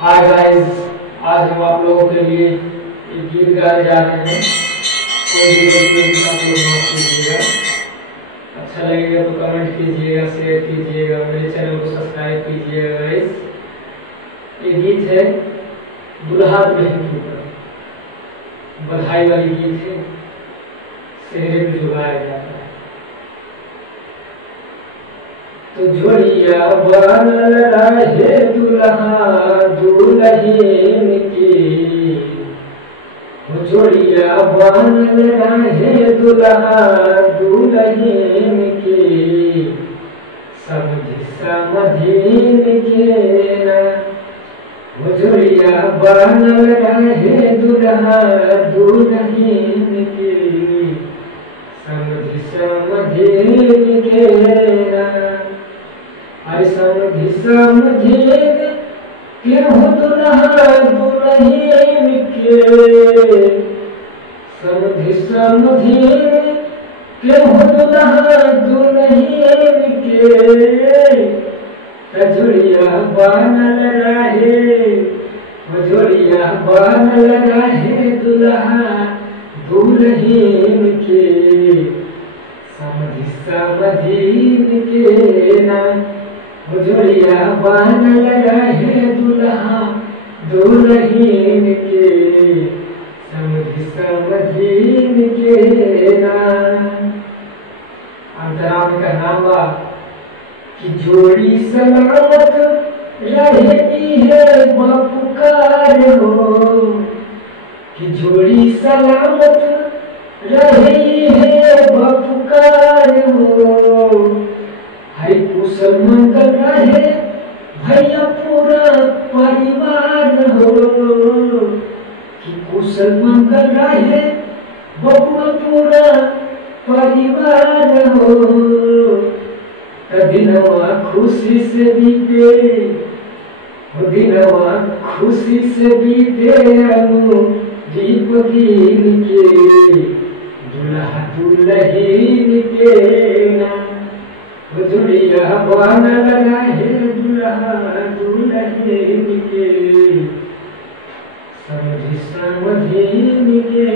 Hi guys, आज हम आप लोगों के लिए एक गीत गाने जा रहे हैं। कोई भी गलती आप लोग माफ कीजिएगा। अच्छा लगेगा तो कमेंट कीजिएगा, शेयर कीजिएगा, मेरे चैनल को सब्सक्राइब कीजिएगा गाइस। ये गीत है दुल्हा दुल्हन के ऊपर, बधाई वाली गीत है, सेहरे में जो गाया जाता है। तो जोड़िया बनल रहे दुल्हा दुल्हन की, जोड़िया बनल रहे दुल्हा दुल्हन की, समझी समझीन के ना। जोड़िया बनल रहे दुल्हा दुल्हन की, समझी समझीन के ना। समझी समझीन केहू दुल्हा दुल्हन के, समझी समझीन केहू दुल्हा दुल्हन के। जोड़िया बनल रहे, जोड़िया बनल रहे दुल्हा दुल्हन के, समझी समझीन के ना। जोड़िया बनल रहे दुल्हा दुल्हन के, समझी समझीन के ना। अंतराम का नाम बा कि जोड़ी सलामत रहती है बपुकार हो, कि जोड़ी सलामत रही है बपुकार हो। हरि कुशल मंगल रहे भैया पूरा परिवार हो, कि कुशल मंगल रहे बबुआ पूरा परिवार हो। दिनवा खुशी से बीते, दिनवा खुशी से बीते अनु दीप कीन के, दुल्हा दुल्हन के ना। जोड़िया बनल रहे दुल्हा दुल्हन के, समझी समझीन के